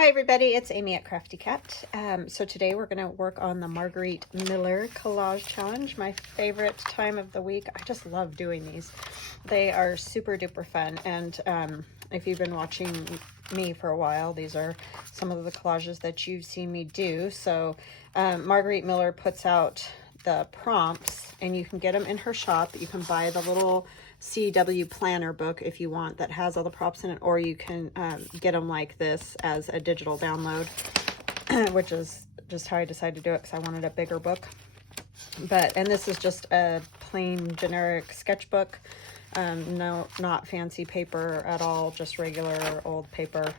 Hi everybody, it's Amy at Crafty Cat. So today we're going to work on the Margarete Miller Collage Challenge, my favorite time of the week. I just love doing these. They are super duper fun, and if you've been watching me for a while, these are some of the collages that you've seen me do. So Margarete Miller puts out the prompts, and you can get them in her shop. You can buy the little CW planner book if you want that has all the prompts in it, or you can get them like this as a digital download, which is just how I decided to do it because I wanted a bigger book. And this is just a plain generic sketchbook. No, not fancy paper at all, just regular old paper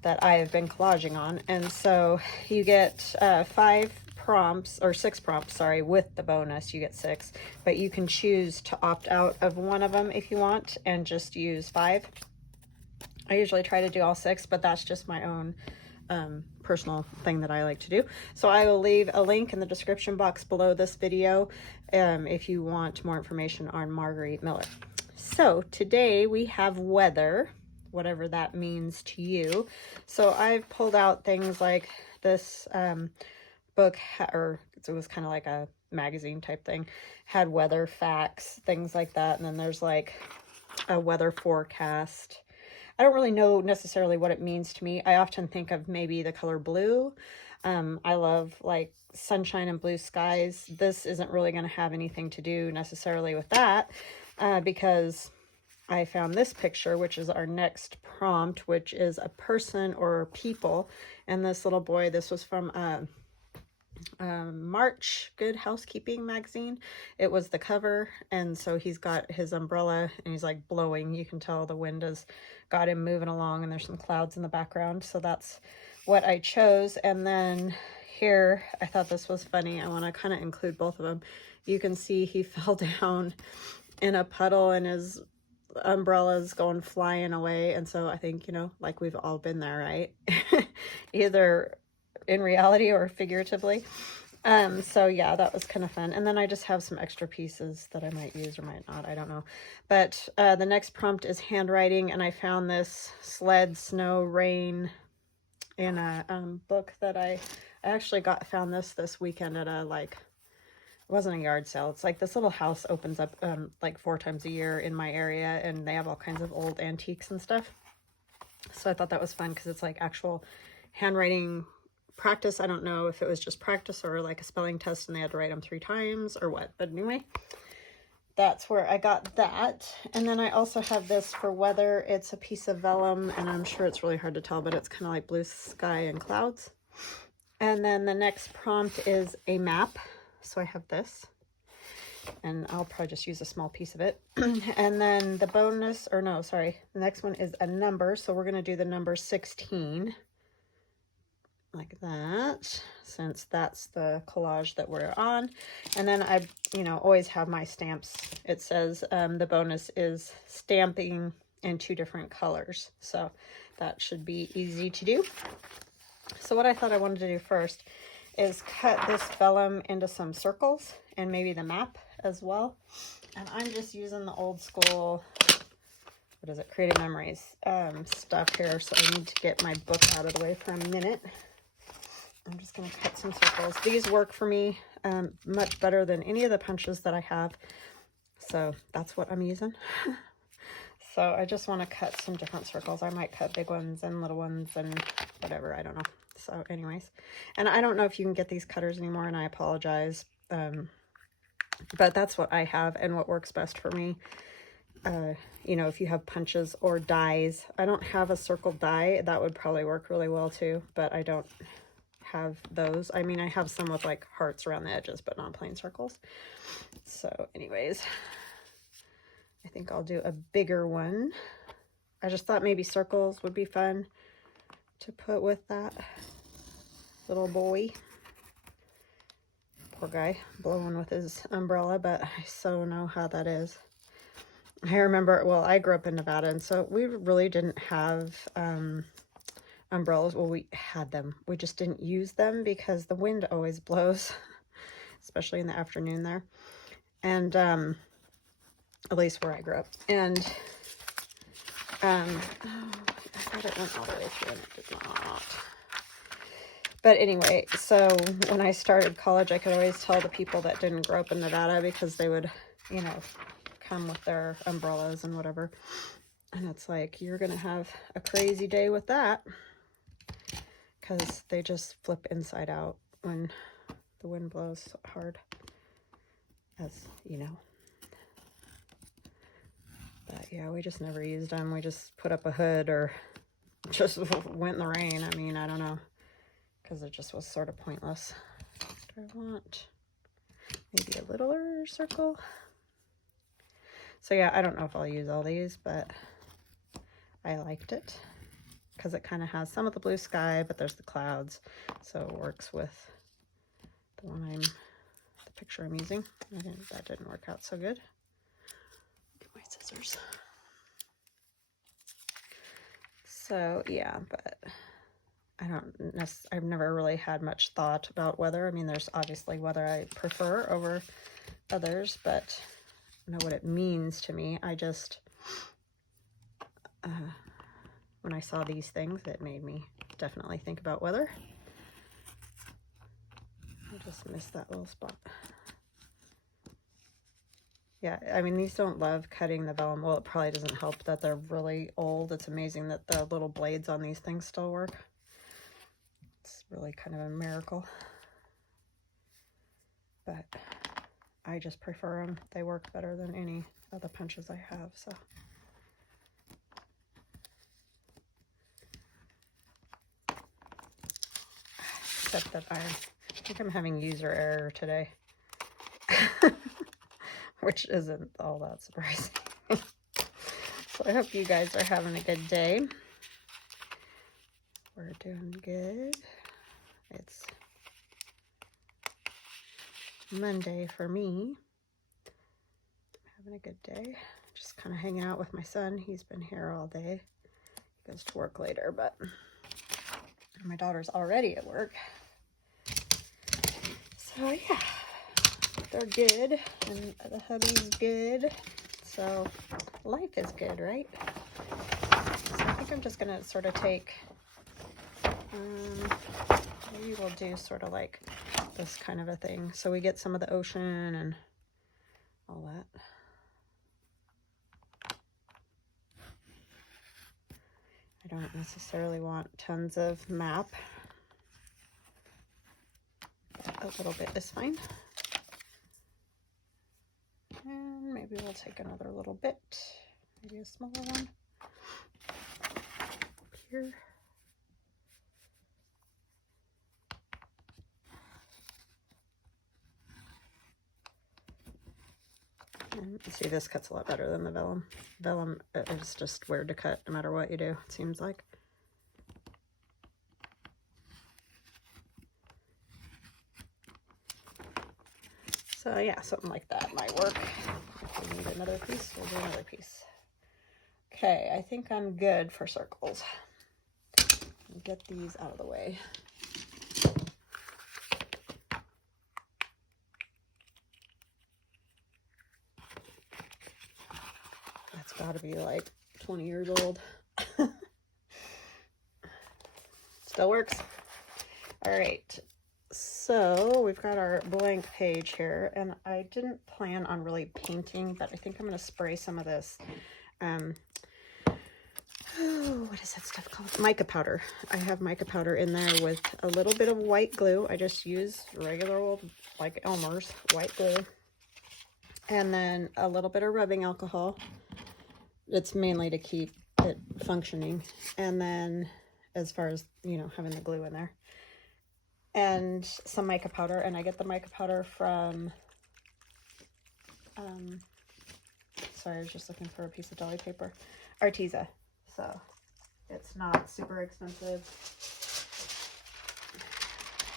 that I have been collaging on. And so you get 5 prompts, or 6 prompts, sorry, with the bonus you get 6, but you can choose to opt out of one of them if you want and just use 5. I usually try to do all 6, but that's just my own personal thing that I like to do. So I will leave a link in the description box below this video if you want more information on Margarete Miller. So today we have weather, whatever that means to you. So I've pulled out things like this book, or it was kind of like a magazine type thing, had weather facts, things like that. And then there's like a weather forecast. I don't really know necessarily what it means to me. I often think of maybe the color blue. I love like sunshine and blue skies. This isn't really going to have anything to do necessarily with that because I found this picture, which is our next prompt, which is a person or people. And this little boy, this was from March Good Housekeeping magazine. It was the cover, and so he's got his umbrella and he's like blowing. You can tell the wind has got him moving along, and there's some clouds in the background, so that's what I chose. And then here, I thought this was funny. I want to kind of include both of them. You can see he fell down in a puddle and his umbrella's going flying away. And so I think, you know, like we've all been there, right? Either in reality or figuratively. So yeah, that was kind of fun. And then I just have some extra pieces that I might use or might not, I don't know. But the next prompt is handwriting, and I found this sled, snow, rain in a book that I actually found this weekend at a, like, it wasn't a yard sale. It's like this little house opens up like 4 times a year in my area, and they have all kinds of old antiques and stuff. So I thought that was fun because it's like actual handwriting practice. I don't know if it was just practice or like a spelling test and they had to write them 3 times or what, but anyway, that's where I got that. And then I also have this for weather. It's a piece of vellum, and I'm sure it's really hard to tell, but it's kind of like blue sky and clouds. And then the next prompt is a map. So I have this, and I'll probably just use a small piece of it. And then the bonus, or no, sorry, the next one is a number. So we're going to do the number 16. Like that, since that's the collage that we're on. And then I, you know, always have my stamps. It says the bonus is stamping in 2 different colors, so that should be easy to do. So what I thought I wanted to do first is cut this vellum into some circles, and maybe the map as well. And I'm just using the old school, what is it, Creative Memories stuff here, so I need to get my book out of the way for a minute. I'm just going to cut some circles. These work for me much better than any of the punches that I have. So that's what I'm using. So I just want to cut some different circles. I might cut big ones and little ones and whatever. I don't know. So anyways. And I don't know if you can get these cutters anymore, and I apologize. But that's what I have and what works best for me. You know, if you have punches or dies. I don't have a circle die. That would probably work really well too, but I don't have those. I mean, I have some with like hearts around the edges, but not plain circles. So anyways, I think I'll do a bigger one. I just thought maybe circles would be fun to put with that little boy. Poor guy blowing with his umbrella, but I so know how that is. I remember, well, I grew up in Nevada, and so we really didn't have umbrellas. Well, we had them, we just didn't use them because the wind always blows, especially in the afternoon there. And at least where I grew up. And oh, I thought it went all the way through, and it did not. But anyway, so when I started college, I could always tell the people that didn't grow up in Nevada because they would, you know, come with their umbrellas and whatever. And it's like, you're going to have a crazy day with that because they just flip inside out when the wind blows hard, as you know. But yeah, we just never used them. We just put up a hood or just went in the rain. I mean, I don't know, because it just was sort of pointless. Do I want maybe a littler circle? So yeah, I don't know if I'll use all these, but I liked it because it kind of has some of the blue sky, but there's the clouds, so it works with the picture I'm using. That didn't work out so good. Get my scissors. So yeah, but I've never really had much thought about weather. I mean, there's obviously weather I prefer over others, but I know what it means to me. I just, when I saw these things, it made me definitely think about weather. I just missed that little spot. Yeah, I mean, these don't love cutting the vellum. Well, it probably doesn't help that they're really old. It's amazing that the little blades on these things still work. It's really kind of a miracle. But I just prefer them. They work better than any of the punches I have, so. Except that I think I'm having user error today. Which isn't all that surprising. So I hope you guys are having a good day. We're doing good. It's Monday for me. Having a good day. Just kind of hanging out with my son. He's been here all day. He goes to work later, but my daughter's already at work. So yeah, they're good, and the hubby's good. So life is good, right? So I think I'm just gonna sort of take, maybe we'll do sort of like this kind of a thing. So we get some of the ocean and all that. I don't necessarily want tons of map. A little bit is fine. And maybe we'll take another little bit, maybe a smaller one up here. And see, this cuts a lot better than the vellum. Vellum is just weird to cut no matter what you do, it seems like. So yeah, something like that might work. If we need another piece, we'll do another piece. Okay, I think I'm good for circles. Get these out of the way. That's got to be like 20 years old. Still works. All right. So we've got our blank page here, and I didn't plan on really painting, but I think I'm going to spray some of this, what is that stuff called? Mica powder. I have mica powder in there with a little bit of white glue. I just use regular old, like Elmer's white glue, and then a little bit of rubbing alcohol. It's mainly to keep it functioning. And then as far as, you know, having the glue in there. And some mica powder, and I get the mica powder from, sorry, I was just looking for a piece of deli paper, Arteza, so it's not super expensive,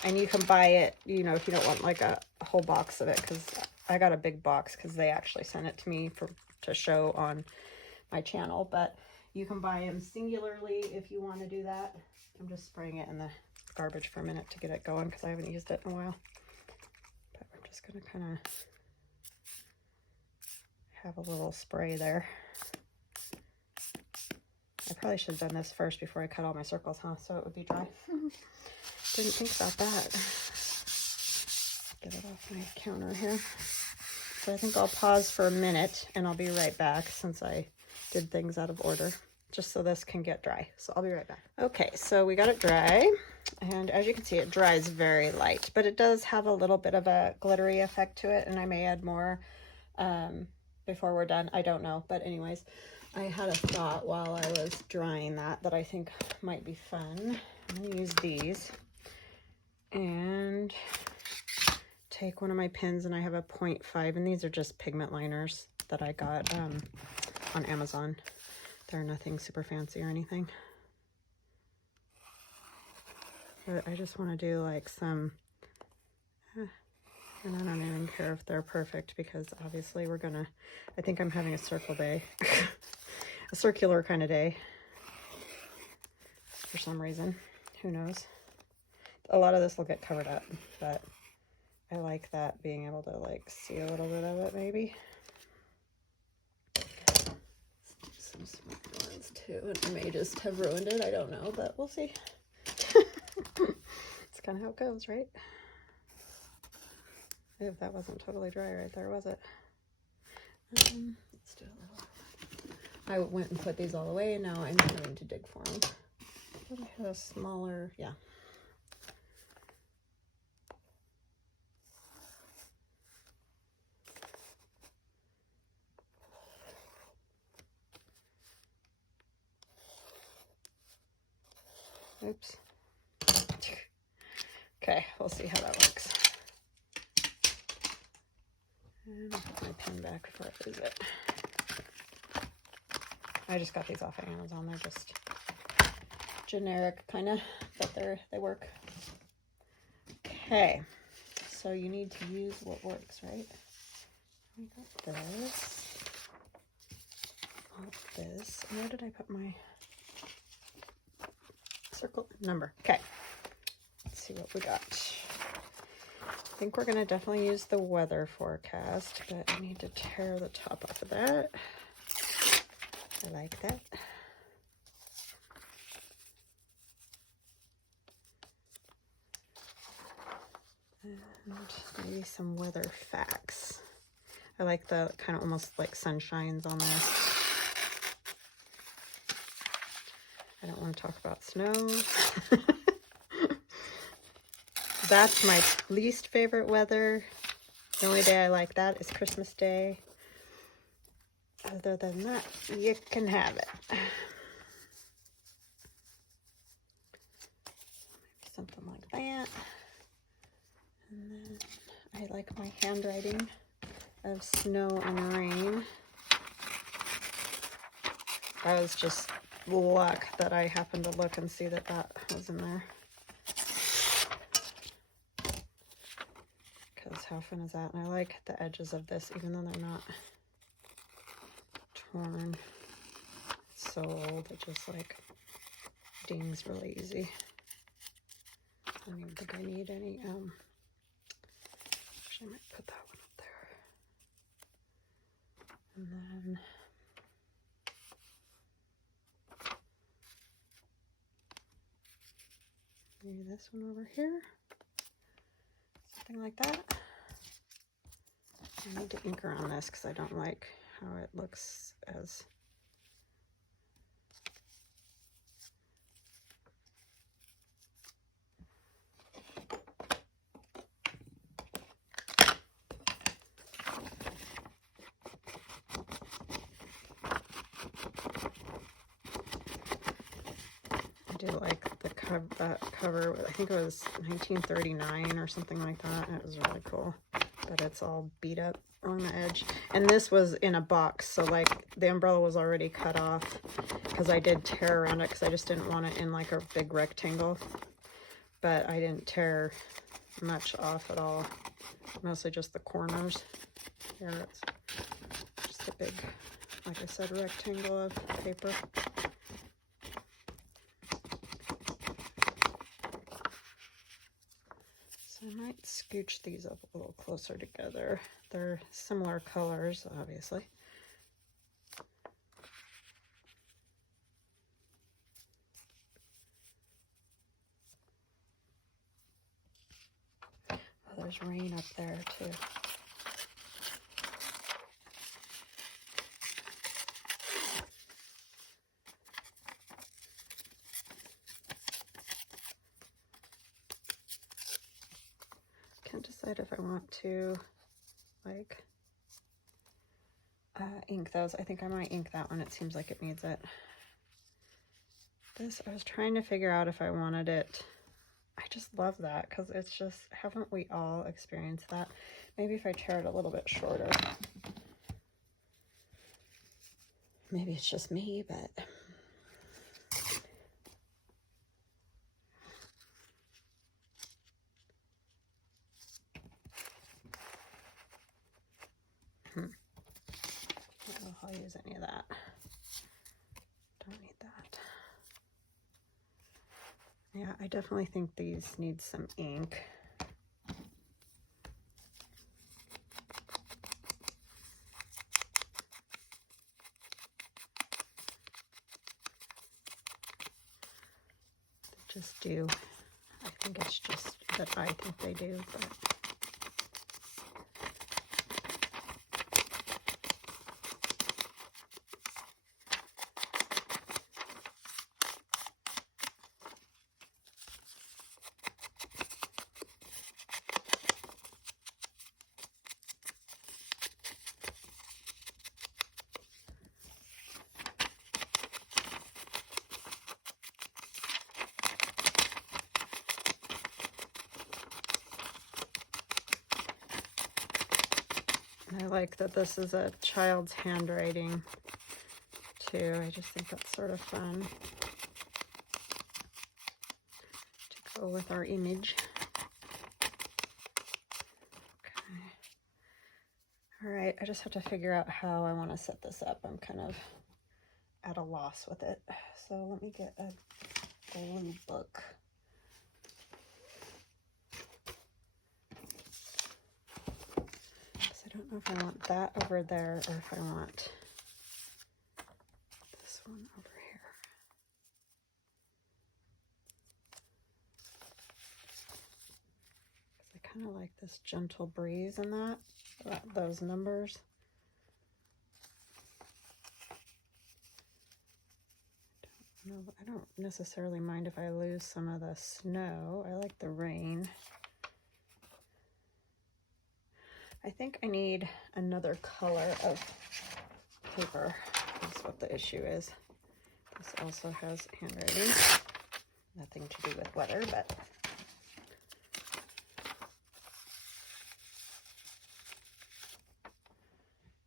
and you can buy it, you know, if you don't want like a whole box of it, because I got a big box because they actually sent it to me to show on my channel, but you can buy them singularly if you want to do that. I'm just spraying it in the garbage for a minute to get it going because I haven't used it in a while. But I'm just going to kind of have a little spray there. I probably should have done this first before I cut all my circles, huh? So it would be dry. Didn't think about that. Get it off my counter here. So I think I'll pause for a minute and I'll be right back since I did things out of order, just so this can get dry. So I'll be right back. Okay, so we got it dry, and as you can see, it dries very light, but it does have a little bit of a glittery effect to it, and I may add more before we're done. I don't know, but anyways, I had a thought while I was drying that I think might be fun. I'm gonna use these and take one of my pins, and I have a 0.5, and these are just pigment liners that I got on Amazon. They're nothing super fancy or anything. But I just want to do like some, and I don't even care if they're perfect because obviously we're gonna, I think I'm having a circle day, a circular kind of day for some reason. Who knows? A lot of this will get covered up, but I like that, being able to like see a little bit of it maybe. Some small ones too, and I may just have ruined it, I don't know, but we'll see. It's kind of how it goes, right? If that wasn't totally dry right there, was it? Let's do a little. I went and put these all away, and now I'm having to dig for them. I thought I had a smaller, yeah. Oops. Okay, we'll see how that works. And I'll put my pen back before I lose it. I just got these off of Amazon. They're just generic kind of, but they work. Okay, so you need to use what works, right? We got this. This. Where did I put my circle number? Okay, let's see what we got. I think we're gonna definitely use the weather forecast, but I need to tear the top off of that. I like that. And maybe some weather facts. I like the kind of almost like sunshines on there. I don't want to talk about snow. That's my least favorite weather. The only day I like that is Christmas Day. Other than that, you can have it. Maybe something like that. And then I like my handwriting of snow and rain. That was just luck that I happened to look and see that that was in there. Because how fun is that? And I like the edges of this, even though they're not torn. It's so old, it just like dings really easy. I don't even think I need any, actually I might put that one up there. And then maybe this one over here. Something like that. I need to ink around this because I don't like how it looks as I do like the cover. I think it was 1939 or something like that. It was really cool, but it's all beat up on the edge. And this was in a box, so like the umbrella was already cut off because I did tear around it because I just didn't want it in like a big rectangle. But I didn't tear much off at all, mostly just the corners. Here it's just a big, like I said, rectangle of paper. So I might scooch these up a little closer together. They're similar colors, obviously. there's rain up there too. Can't decide if I want to like ink those. I think I might ink that one. It seems like it needs it. This, I was trying to figure out if I wanted it. I just love that because it's just, haven't we all experienced that? Maybe if I tear it a little bit shorter. Maybe it's just me, but I don't know if I'll use any of that. Don't need that. Yeah, I definitely think these need some ink. They just do. I think it's just that I think they do, but I like that this is a child's handwriting too. I just think that's sort of fun to go with our image. Okay. All right, I just have to figure out how I want to set this up. I'm kind of at a loss with it. So let me get a glue book. I don't know if I want that over there or if I want this one over here. I kind of like this gentle breeze in that, those numbers. I don't necessarily mind if I lose some of the snow. I like the rain. I think I need another color of paper. That's what the issue is. This also has handwriting. Nothing to do with weather, but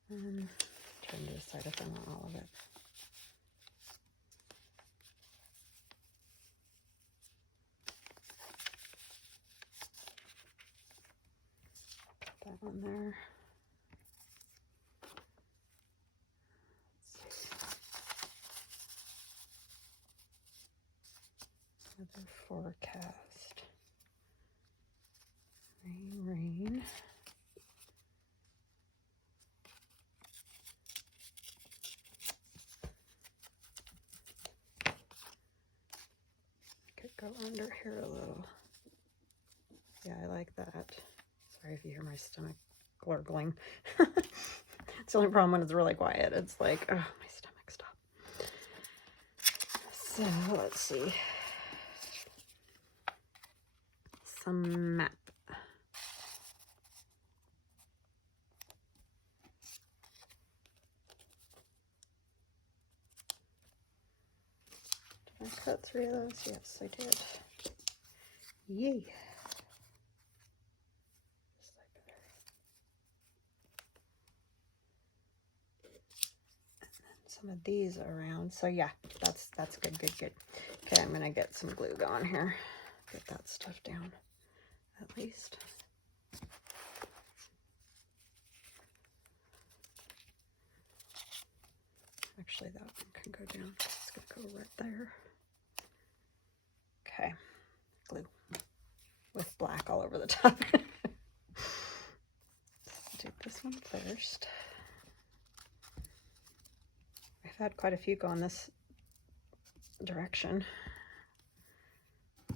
trying to decide if I want all of it. Put that one there. Weather forecast. Rain, rain. Could go under here a little. Yeah, I like that. Sorry if you hear my stomach gurgling. It's the only problem when it's really quiet. It's like, oh, my stomach, stop. So let's see. Some map. Did I cut 3 of those? Yes, I did. Yay. Some of these around. So yeah, that's good. Okay, I'm gonna get some glue going here. Get that stuff down at least. Actually, that one can go down. It's gonna go right there. Okay, glue with black all over the top. Let's do this one first. I've had quite a few go in this direction.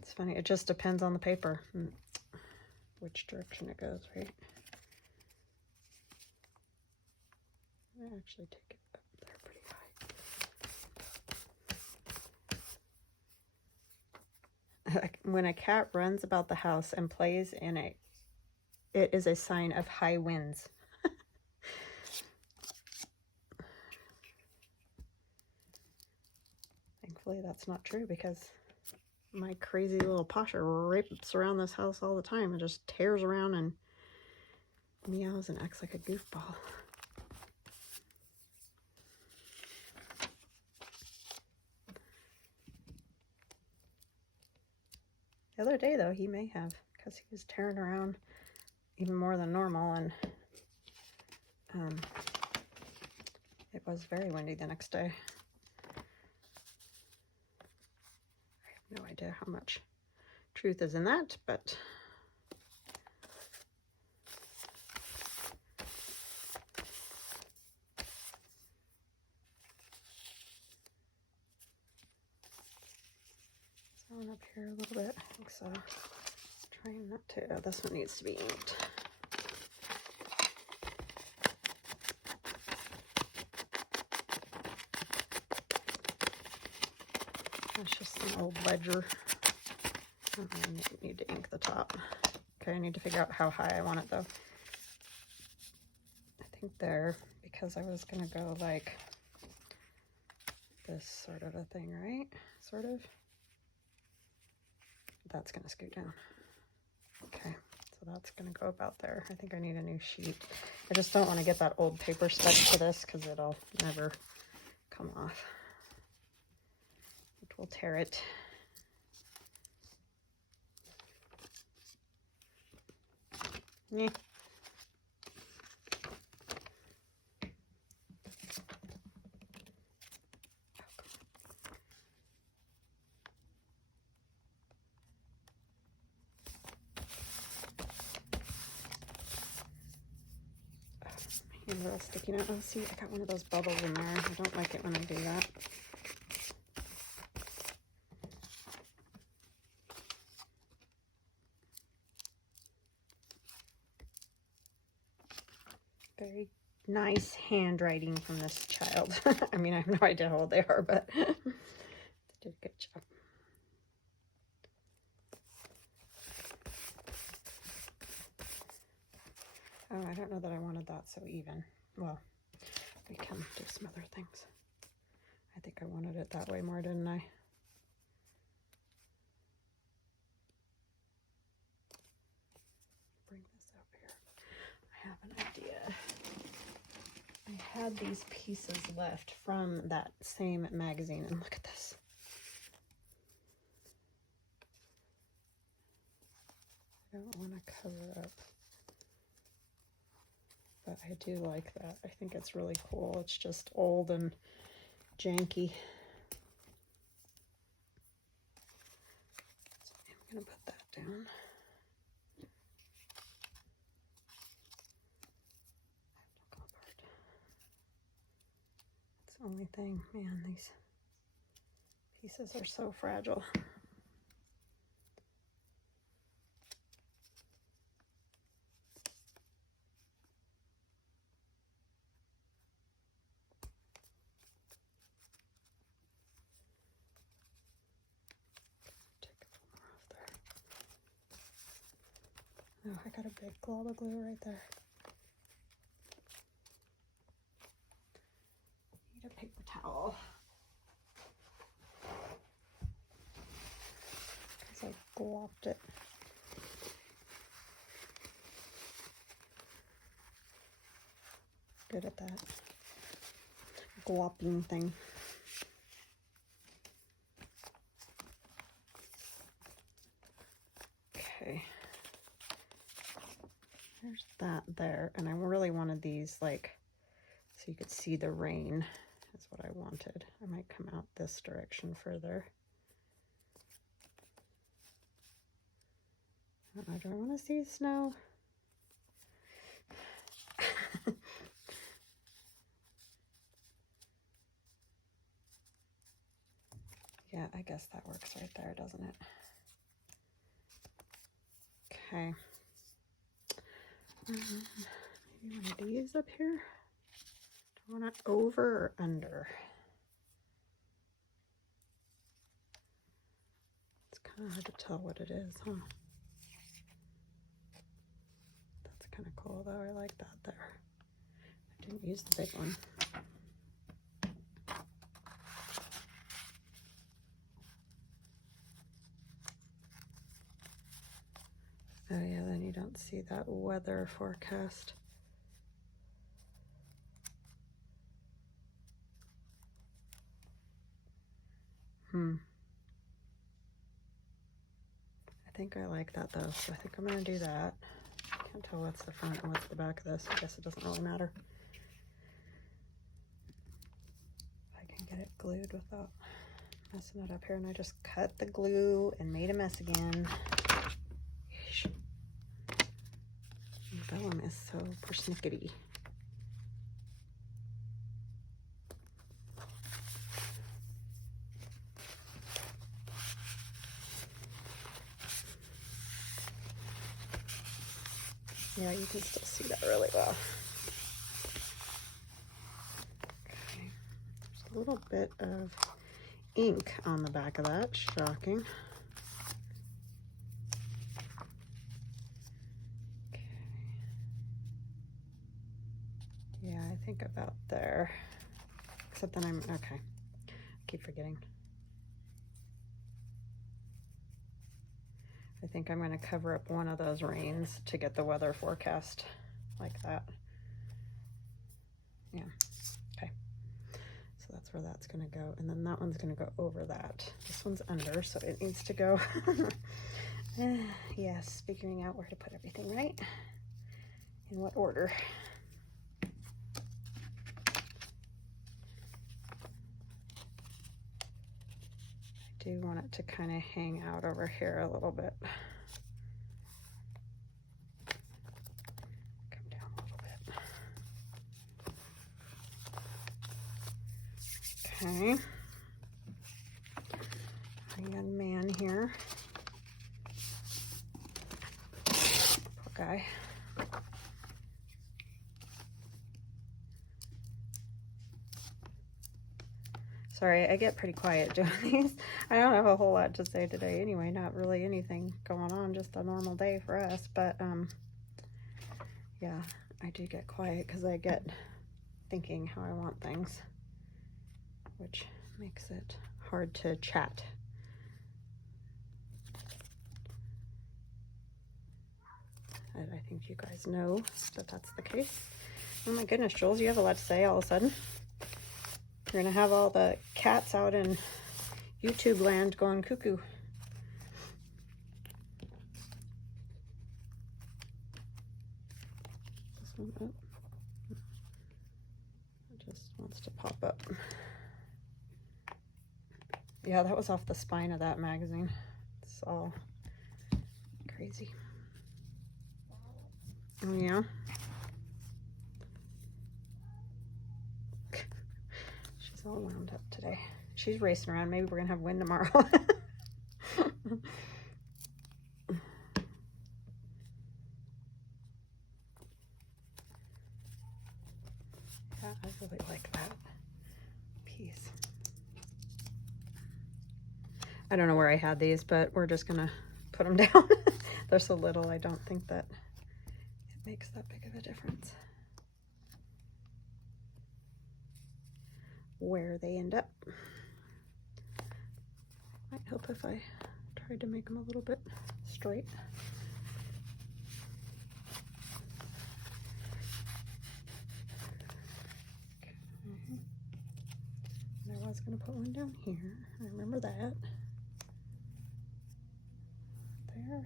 It's funny, it just depends on the paper. which direction it goes, right? I actually take it up there pretty high. When a cat runs about the house and plays in it, it is a sign of high winds. Thankfully, that's not true because my crazy little Pasha rips around this house all the time and just tears around and meows and acts like a goofball. The other day, though, he may have, because he was tearing around even more than normal, and it was very windy the next day. I have no idea how much truth is in that, but on up here a little bit, I think so. Trying not to. Oh, this one needs to be inked. That's just an old ledger. I need to ink the top. Okay, I need to figure out how high I want it though. I think there, because I was gonna go like this sort of a thing, right? Sort of. That's gonna scoot down. Okay, so that's gonna go about there. I think I need a new sheet. I just don't want to get that old paper stuck to this because it'll never come off. It will tear it. Yeah. Hands are all sticking out. Oh, see, I got one of those bubbles in there. I don't like it when I do that. Very nice handwriting from this child. I mean, I have no idea how old they are, but they did a good job. Oh, I don't know that I wanted that so even. Well, we can do some other things. I think I wanted it that way more, didn't I? Bring this up here. I have an idea. I had these pieces left from that same magazine, and look at this. I don't want to cover up, but I do like that. I think it's really cool. It's just old and janky. So I'm going to put that down. That's the only thing. Man, these pieces are so fragile. Oh, I got a big glob of glue right there. Need a paper towel. Because I glopped it. Good at that glopping thing. Okay. There's that there, and I really wanted these like so you could see the rain is what I wanted. I might come out this direction further. I don't know, do I want to see snow? Yeah, I guess that works right there, doesn't it? Okay. Maybe one of these up here. Do I want it over or under? It's kind of hard to tell what it is, huh? That's kind of cool though. I like that there. I didn't use the big one. Oh yeah, then you don't see that weather forecast. I think I like that though, so I think I'm gonna do that. Can't tell what's the front and what's the back of this. I guess it doesn't really matter. If I can get it glued without messing it up here, and I just cut the glue and made a mess again. Vellum is so persnickety. Yeah, you can still see that really well. Okay. There's a little bit of ink on the back of that, shocking. Okay. Yeah, I think about there. Except then I'm, okay. I keep forgetting. I think I'm going to cover up one of those rains to get the weather forecast like that. Yeah, okay. So that's where that's going to go. And then that one's going to go over that. This one's under, so it needs to go. Yes, figuring out where to put everything right. In what order. I do want it to kind of hang out over here a little bit. Come down a little bit. Okay. Our young man here. Poor guy. Sorry, I get pretty quiet doing these. I don't have a whole lot to say today anyway, not really anything going on, just a normal day for us. But yeah, I do get quiet because I get thinking how I want things, which makes it hard to chat. And I think you guys know that that's the case. Oh my goodness, Jules, you have a lot to say all of a sudden. You're gonna have all the cats out in YouTube land going cuckoo. This one up. It just wants to pop up. Yeah, that was off the spine of that magazine. It's all crazy. Oh yeah. She's all wound up today. She's racing around. Maybe we're gonna have wind tomorrow. Yeah, I really like that piece. I don't know where I had these, but we're just gonna put them down. They're so little, I don't think that it makes that big of a difference where they end up. Might help if I tried to make them a little bit straight. Okay. And I was going to put one down here. I remember that. There.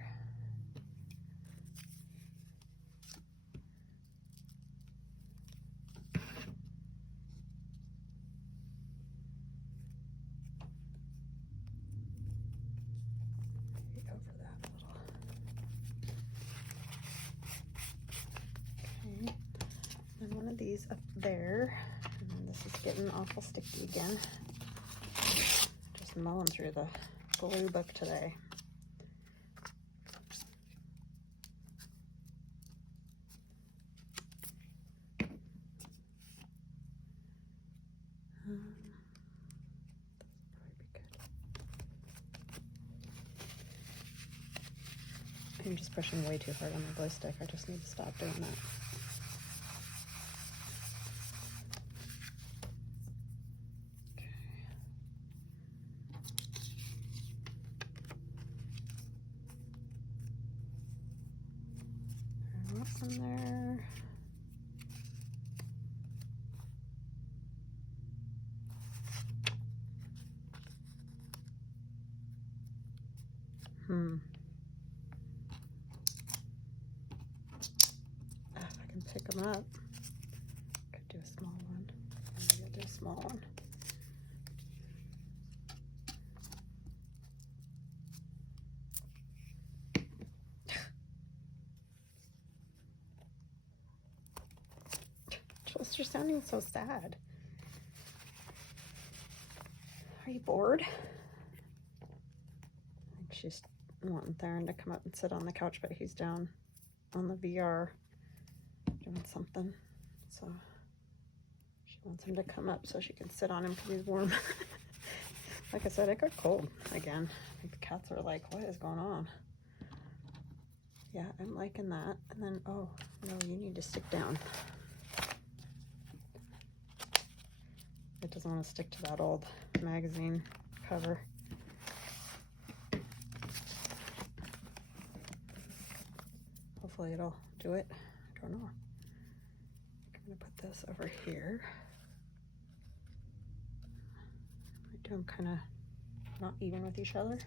These up there, and then this is getting awful sticky again. Just mulling through the glue book today. I'm just pushing way too hard on the glue stick. I just need to stop doing that. Okay. What's in there? If I can pick them up, could do a small one. Maybe I'll do a small one. Just you're sounding so sad. Are you bored? I think she's wanting Theron to come up and sit on the couch, but he's down on the VR doing something. So she wants him to come up so she can sit on him because he's warm. Like I said, it got cold again. I think the cats are like, what is going on? Yeah, I'm liking that. And then, oh, no, you need to stick down. It doesn't want to stick to that old magazine cover. Hopefully it'll do it. I don't know. I'm going to put this over here. I do them kind of not even with each other.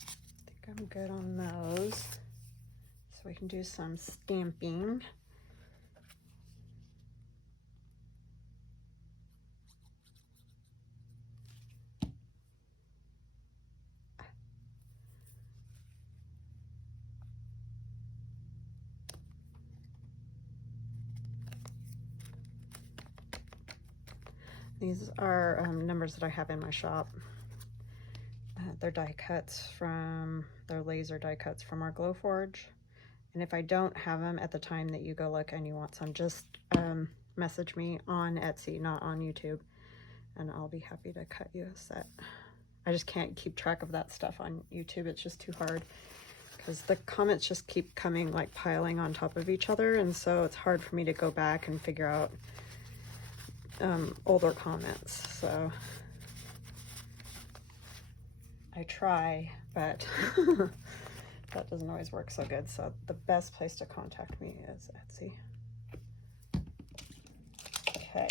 I think I'm good on those. So we can do some stamping. These are numbers that I have in my shop. They're die cuts from, they're laser die cuts from our Glowforge. And if I don't have them at the time that you go look and you want some, just message me on Etsy, not on YouTube, and I'll be happy to cut you a set. I just can't keep track of that stuff on YouTube. It's just too hard because the comments just keep coming, like piling on top of each other, and so it's hard for me to go back and figure out older comments. So I try, but that doesn't always work so good. So the best place to contact me is Etsy. Okay,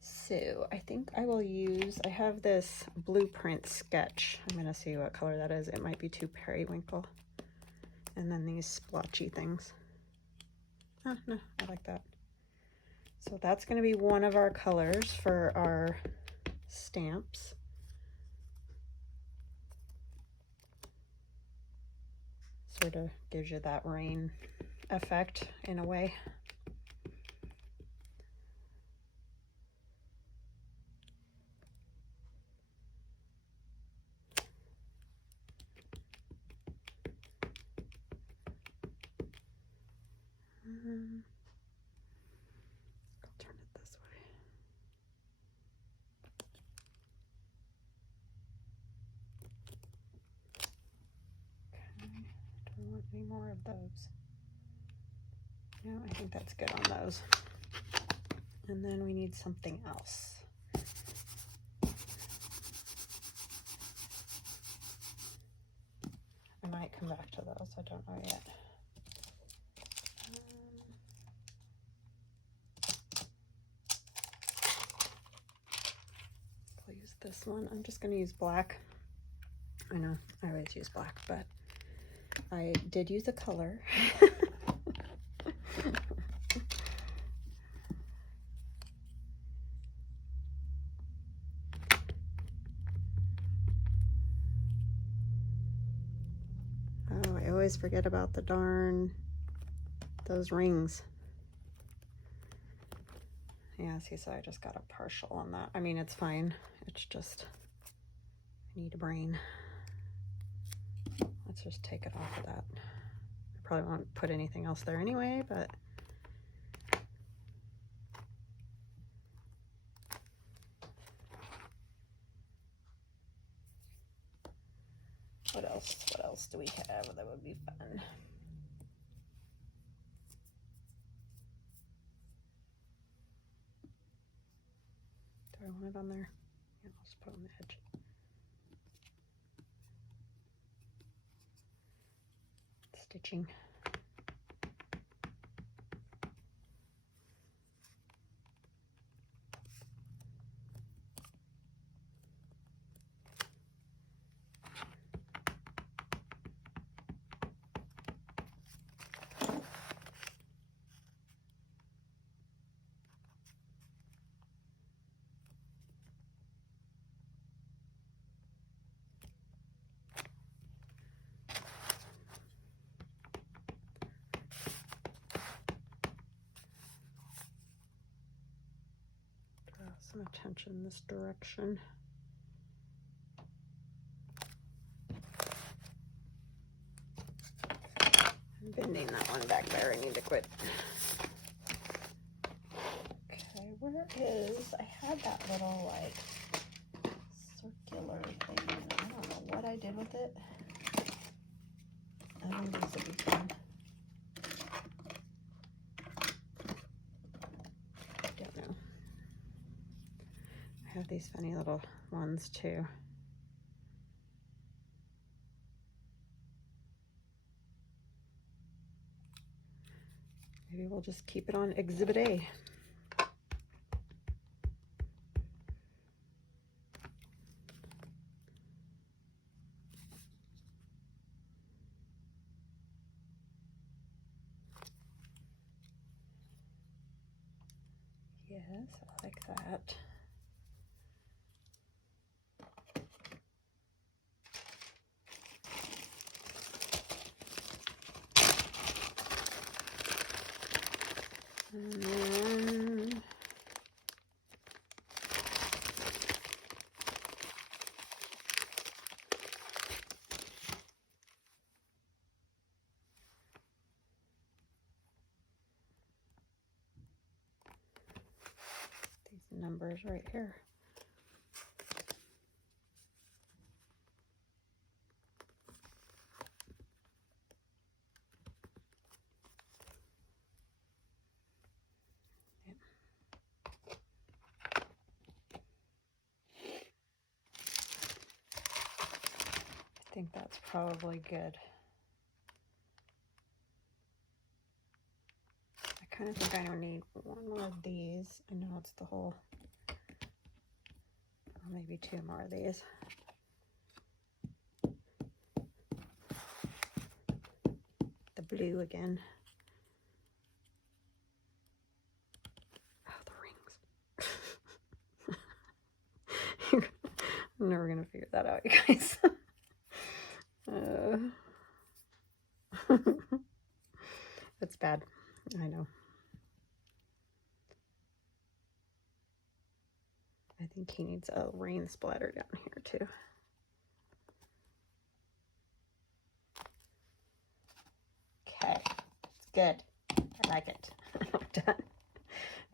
so I think I will use, I have this blueprint sketch. I'm gonna see what color that is. It might be too periwinkle. And then these splotchy things. Oh no, I like that. So that's going to be one of our colors for our stamps. Sort of gives you that rain effect in a way. I'll turn it this way. Okay, don't want any more of those. No, I think that's good on those. And then we need something else. I might come back to those, I don't know yet. I'll use this one. I'm just going to use black. I know, I always use black, but I did use a color. Oh, I always forget about the darn, those rings. Yeah, see, so I just got a partial on that. I mean, it's fine. It's just, I need a brain. Let's just take it off of that. I probably won't put anything else there anyway, but What else do we have that would be fun? Do I want it on there? Yeah, I'll just put it on the edge. Stitching. Some attention this direction. I'm bending that one back there. I need to quit. Okay, where is, I had that little like circular thing. I don't know what I did with it. I think this would be fun. Don't know. I have these funny little ones too. Maybe we'll just keep it on Exhibit A. Yes, I like that. And then these numbers right here. I think that's probably good. I kind of think I don't need one more of these. I know it's the whole, or maybe two more of these. The blue again. Oh, the rings. I'm never gonna figure that out, you guys. That's bad. I know. I think he needs a rain splatter down here too. Okay, it's good. I like it. I'm done,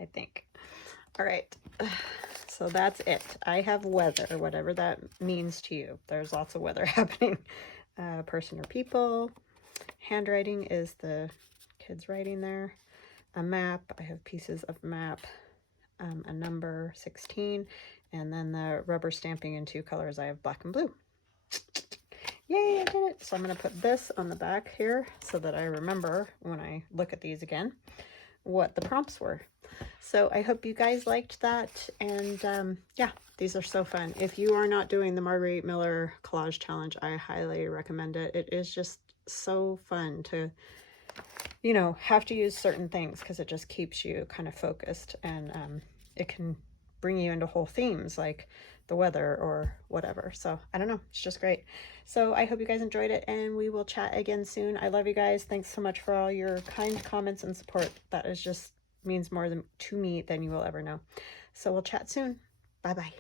I think. All right, so that's it. I have weather, whatever that means to you. There's lots of weather happening. Person or people. Handwriting is the kids writing there. A map, I have pieces of map. A number 16, and then the rubber stamping in two colors. I have black and blue. Yay, I did it. So I'm going to put this on the back here so that I remember when I look at these again what the prompts were. So I hope you guys liked that, and yeah, these are so fun. If you are not doing the Margarete Miller Collage Challenge, I highly recommend it. It is just so fun to, you know, have to use certain things because it just keeps you kind of focused, and it can bring you into whole themes like the weather or whatever. So I don't know, it's just great. So I hope you guys enjoyed it, and we will chat again soon. I love you guys. Thanks so much for all your kind comments and support. That is just means more to me than you will ever know. So we'll chat soon. Bye bye.